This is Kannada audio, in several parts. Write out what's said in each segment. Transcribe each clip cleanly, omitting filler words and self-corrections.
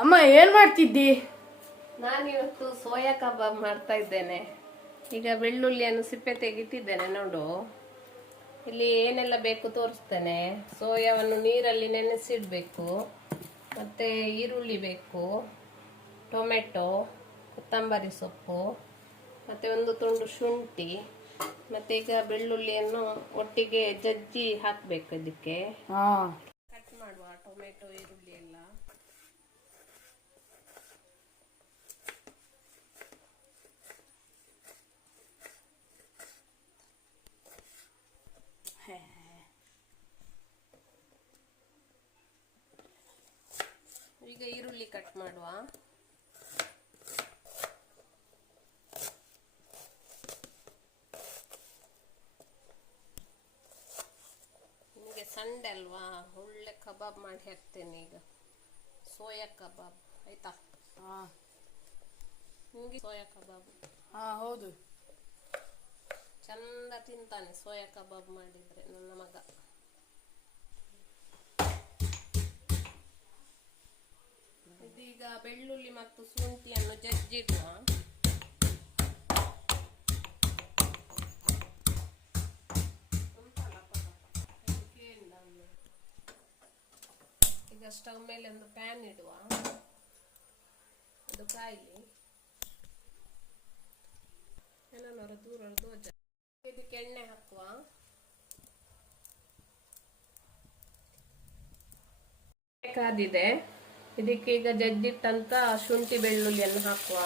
ಅಮ್ಮ ಏನ್ ಮಾಡ್ತಿದ್ದಿ? ನಾನಿವತ್ತು ಸೋಯಾ ಕಬಾಬ್ ಮಾಡ್ತಾ ಇದ್ದೇನೆ. ಈಗ ಬೆಳ್ಳುಳ್ಳಿಯನ್ನು ಸಿಪ್ಪೆ ತೆಗಿತಿದ್ದೇನೆ ನೋಡು. ಇಲ್ಲಿ ಏನೆಲ್ಲ ಬೇಕು ತೋರಿಸ್ತೇನೆ. ಸೋಯಾವನ್ನು ನೀರಲ್ಲಿ ನೆನೆಸಿಡ್ಬೇಕು, ಮತ್ತೆ ಈರುಳ್ಳಿ ಬೇಕು, ಟೊಮೆಟೊ, ಕೊತ್ತಂಬರಿ ಸೊಪ್ಪು, ಮತ್ತೆ ಒಂದು ತುಂಡು ಶುಂಠಿ, ಮತ್ತೆ ಈಗ ಬೆಳ್ಳುಳ್ಳಿಯನ್ನು ಒಟ್ಟಿಗೆ ಜಜ್ಜಿ ಹಾಕ್ಬೇಕು. ಇದಕ್ಕೆ ಕಟ್ ಮಾಡುವ ಟೊಮೆಟೊ ಈರುಳ್ಳಿ ಎಲ್ಲ. ಈಗ ಈರುಳ್ಳಿ ಕಟ್ ಮಾಡುವ. ನಿಮಗೆ ಸಂಡೆ ಅಲ್ವಾ, ಒಳ್ಳೆ ಕಬಾಬ್ ಮಾಡಿ ಹಾಕ್ತೇನೆ. ಈಗ ಸೋಯಾ ಕಬಾಬ್ ಆಯ್ತಾ? ನಿಮಗೆ ಸೋಯಾ ಕಬಾಬ್ ಹೌದು, ಚಂದ ತಿಂತಾನೆ ಸೋಯಾ ಕಬಾಬ್ ಮಾಡಿದ್ರೆ ನನ್ನ ಮಗ. ಇದೀಗ ಬೆಳ್ಳುಳ್ಳಿ ಮತ್ತು ಶುಂಠಿಯನ್ನು ಜಜ್ಜಿಡುವ. ಈಗ ಸ್ಟವ್ ಮೇಲೆ ಒಂದು ಪ್ಯಾನ್ ಇಡುವ. ಅದು ಕಾಯಿಲಿ. ಇದಕ್ಕೆ ಎಣ್ಣೆ ಹಾಕುವ. ಕಾದಿದೆ. ಇದಕ್ಕೆ ಈಗ ಜಜ್ಜಿಟ್ಟಂತ ಶುಂಠಿ ಬೆಳ್ಳುಳ್ಳಿಯನ್ನು ಹಾಕುವ.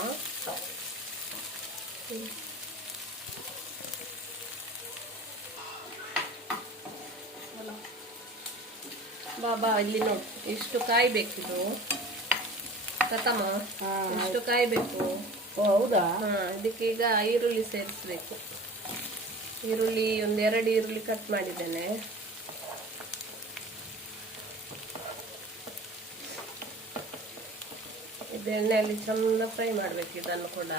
ಬಾಬಾ ಇಲ್ಲಿ ನೋಡಿ, ಇಷ್ಟು ಕಾಯ್ಬೇಕಿದು ಪ್ರಥಮ, ಇಷ್ಟು ಕಾಯ್ಬೇಕು. ಹೌದಾ? ಇದಕ್ಕೆ ಈಗ ಈರುಳ್ಳಿ ಸೇರಿಸ್ಬೇಕು. ಈರುಳ್ಳಿ ಒಂದು 2 ಈರುಳ್ಳಿ ಕಟ್ ಮಾಡಿದ್ದೇನೆ. ಇದು ಎಣ್ಣೆಯಲ್ಲಿ ಚಂದ ಫ್ರೈ ಮಾಡ್ಬೇಕು. ಇದನ್ನು ಕೂಡ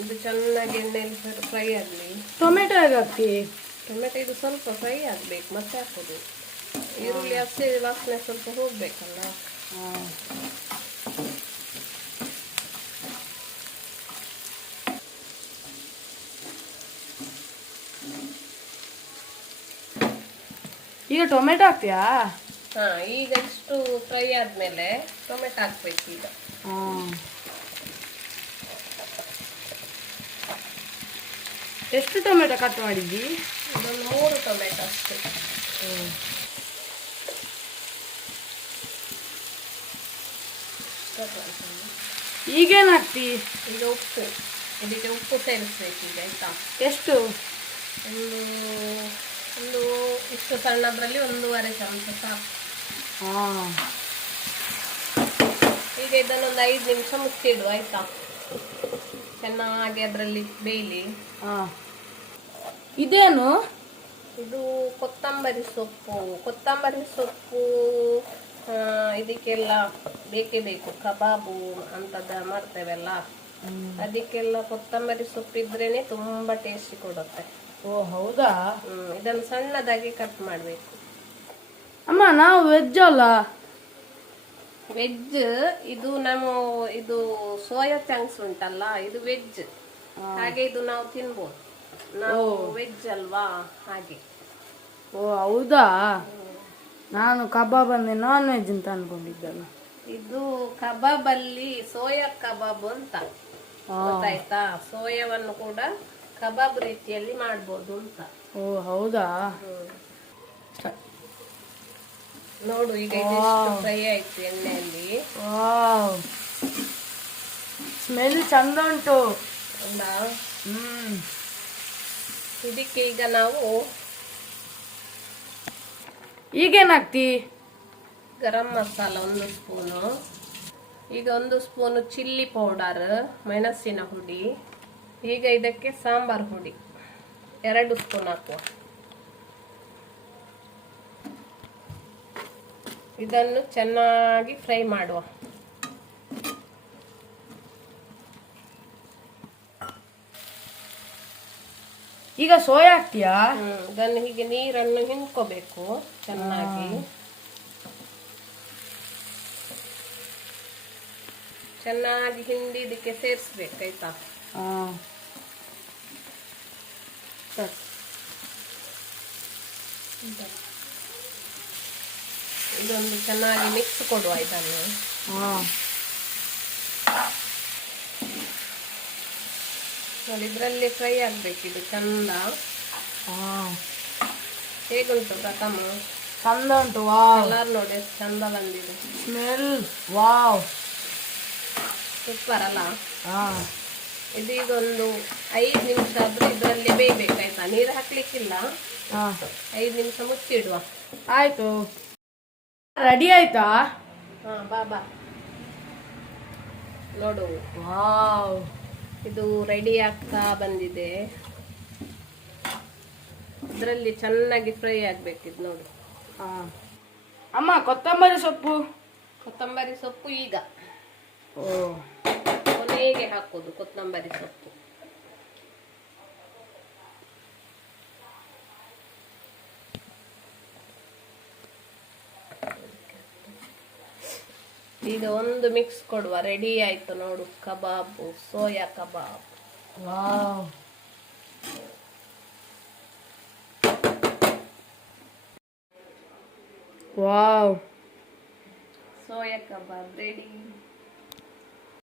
ಇದು ಚೆನ್ನಾಗಿ ಎಣ್ಣೆಯಲ್ಲಿ ಫ್ರೈ ಆಗಲಿ. ಟೊಮೆಟೊ ಹೇಗೆ ಹಾಕ್ತಿ? ಟೊಮೆಟೊ ಇದು ಸ್ವಲ್ಪ ಫ್ರೈ ಆಗ್ಬೇಕು, ಮತ್ತೆ ಹಾಕೋದು. ಈರುಳ್ಳಿ ಹಸಿ ವಾಸನೆ ಸ್ವಲ್ಪ ಹೋಗ್ಬೇಕಲ್ಲ. ಈಗ ಟೊಮೆಟೊ ಹಾಕ್ತೀಯಾ? ಈಗ ಇಷ್ಟು ಫ್ರೈ ಆದ್ಮೇಲೆ ಟೊಮೆಟೊ ಹಾಕ್ಬೇಕು. ಈಗ ಎಷ್ಟು ಟೊಮೆಟೊ ಕಟ್ ಮಾಡಿದ್ದಿ? ಇದೊಂದು 3 ಟೊಮೆಟೊ ಅಷ್ಟೇ. ಈಗೇನು ಹಾಕ್ತಿ? ಈಗ ಉಪ್ಪು, ಇದಕ್ಕೆ ಉಪ್ಪು ಸೇರಿಸ್ಬೇಕು ಈಗ ಆಯ್ತಾ? ಎಷ್ಟು? ಒಂದು ಇಷ್ಟು ಸಣ್ಣದ್ರಲ್ಲಿ 1.5 ಚಮಚ ಸಾಕು. ಈಗ ಇದನ್ನೊಂದು 5 ನಿಮಿಷ ಮುಚ್ಚಿಡು ಆಯ್ತಾ? ಚೆನ್ನಾಗಿ ಅದರಲ್ಲಿ ಬೇಯಲಿ. ಇದೇನು? ಇದು ಕೊತ್ತಂಬರಿ ಸೊಪ್ಪು. ಕೊತ್ತಂಬರಿ ಸೊಪ್ಪು ಇದಕ್ಕೆಲ್ಲ ಬೇಕೇ ಬೇಕು. ಕಬಾಬು ಅಂತದ ಮಾಡ್ತೇವೆಲ್ಲ, ಅದಕ್ಕೆಲ್ಲ ಕೊತ್ತಂಬರಿ ಸೊಪ್ಪು ಇದ್ರೇನೆ ತುಂಬಾ ಟೇಸ್ಟಿ ಕೊಡುತ್ತೆ. ಓ ಹೌದಾ? ಇದನ್ನು ಸಣ್ಣದಾಗಿ ಕಟ್ ಮಾಡಬೇಕು. ಅಮ್ಮ ನಾವು ವೆಜ್ ಅಲ್ಲ? ವೆಜ್ ಇದು. ಇದು ಸೋಯಾ ಚಂಕ್ಸ್ ಉಂಟಲ್ಲ, ಇದು ವೆಜ್. ಹಾಗೆ ಇದು ನಾವು ತಿನ್ಬೋದು. ನಾವು ವೆಜ್ ಅಲ್ವಾ, ಹಾಗೆ. ಓ ಹೌದಾ? ನಾನು ಕಬಾಬ್ ಅಂದ್ರೆ ನಾನ್ ವೆಜ್ ಅಂತ ಅನ್ಕೊಂಡಿದ್ದಲ್ಲ. ಇದು ಕಬಾಬ್ ಅಲ್ಲಿ ಸೋಯಾ ಕಬಾಬ್ ಅಂತ ಗೊತ್ತಾಯ್ತಾ? ಸೋಯಾವನ್ನು ಕೂಡ ಕಬಾಬ್ ರೀತಿಯಲ್ಲಿ ಮಾಡ್ಬೋದು ಅಂತ. ಓ ಹೌದಾ? ನೋಡು, ಈಗ ಫ್ರೈ ಆಯ್ತು ಎಣ್ಣೆಯಲ್ಲಿ. ಸ್ಮೆಲ್ ಚಂದ ಉಂಟು. ಹೌದಾ? ಇದಕ್ಕೆ ಈಗ ನಾವು ಈಗೇನಾಗ್ತಿ? ಗರಂ ಮಸಾಲ 1 ಸ್ಪೂನು. ಈಗ 1 ಸ್ಪೂನು ಚಿಲ್ಲಿ ಪೌಡರ್, ಮೆಣಸಿನ ಹುಡಿ. ಈಗ ಇದಕ್ಕೆ ಸಾಂಬಾರ್ ಹುಡಿ 2 ಸ್ಪೂನ್ ಹಾಕುವ. ಇದನ್ನು ಚೆನ್ನಾಗಿ ಫ್ರೈ ಮಾಡುವ. ಈಗ ಸೋಯಾ ಹಾಕ್ತೀಯಾ? ಇದನ್ನು ಹೀಗೆ ನೀರನ್ನು ಹಿಂಡ್ಕೋಬೇಕು ಚೆನ್ನಾಗಿ. ಚೆನ್ನಾಗಿ ಹಿಂಡಿ ಇದಕ್ಕೆ ಸೇರಿಸ್ಬೇಕಾಯ್ತಾ. ಹಾಂ ಇದೊಂದು ಚೆನ್ನಾಗಿ ಮಿಕ್ಸ್ ಕೊಡುವ ಇದನ್ನು. ಹಾಂ ನೋಡಿ ಇದರಲ್ಲಿ ಫ್ರೈ ಆಗ್ಬೇಕಿದು ಚಂದ. ಹಾಂ ಹೇಗುಂಟು ಪ್ರಥಮ? ಚಂದ ಉಂಟು. ವಾವ್, ಕಲರ್ ನೋಡಿ ಎಷ್ಟು ಚಂದ ಬಂದಿದೆ. ಸ್ಮೆಲ್ ವಾವ್, ಸೂಪರ್ ಅಲ್ಲ? ಹಾಂ ಇದೀಗ ಒಂದು 5 ನಿಮಿಷ ಆದ್ರೂ ಇದರಲ್ಲಿ ಬೇಯಬೇಕಾಯ್ತಾ, ನೀರು ಹಾಕ್ಲಿಕ್ಕಿಲ್ಲ. ಹಾಂ 5 ನಿಮಿಷ ಮುಚ್ಚಿಡುವ. ಆಯಿತು. ರೆಡಿ ಆಯ್ತಾ? ಹಾ ಬಾ ಬಾ ನೋಡು. ವಾವ್, ಇದು ರೆಡಿ ಆಗ್ತಾ ಬಂದಿದೆ. ಇದರಲ್ಲಿ ಚೆನ್ನಾಗಿ ಫ್ರೈ ಆಗ್ಬೇಕಿದ್ ನೋಡಿ. ಹಾಂ ಅಮ್ಮ, ಕೊತ್ತಂಬರಿ ಸೊಪ್ಪು. ಕೊತ್ತಂಬರಿ ಸೊಪ್ಪು ಈಗ ಓ, ಕೊನೆಗೆ ಹಾಕೋದು ಕೊತ್ತಂಬರಿ ಸೊಪ್ಪು. ಈಗ ಒಂದು ಮಿಕ್ಸ್ ಕೊಡುವ. ರೆಡಿ ಆಯ್ತು ನೋಡು ಕಬಾಬು, ಸೋಯಾ ಕಬಾಬ್. Wow, wow, soya kebab ready.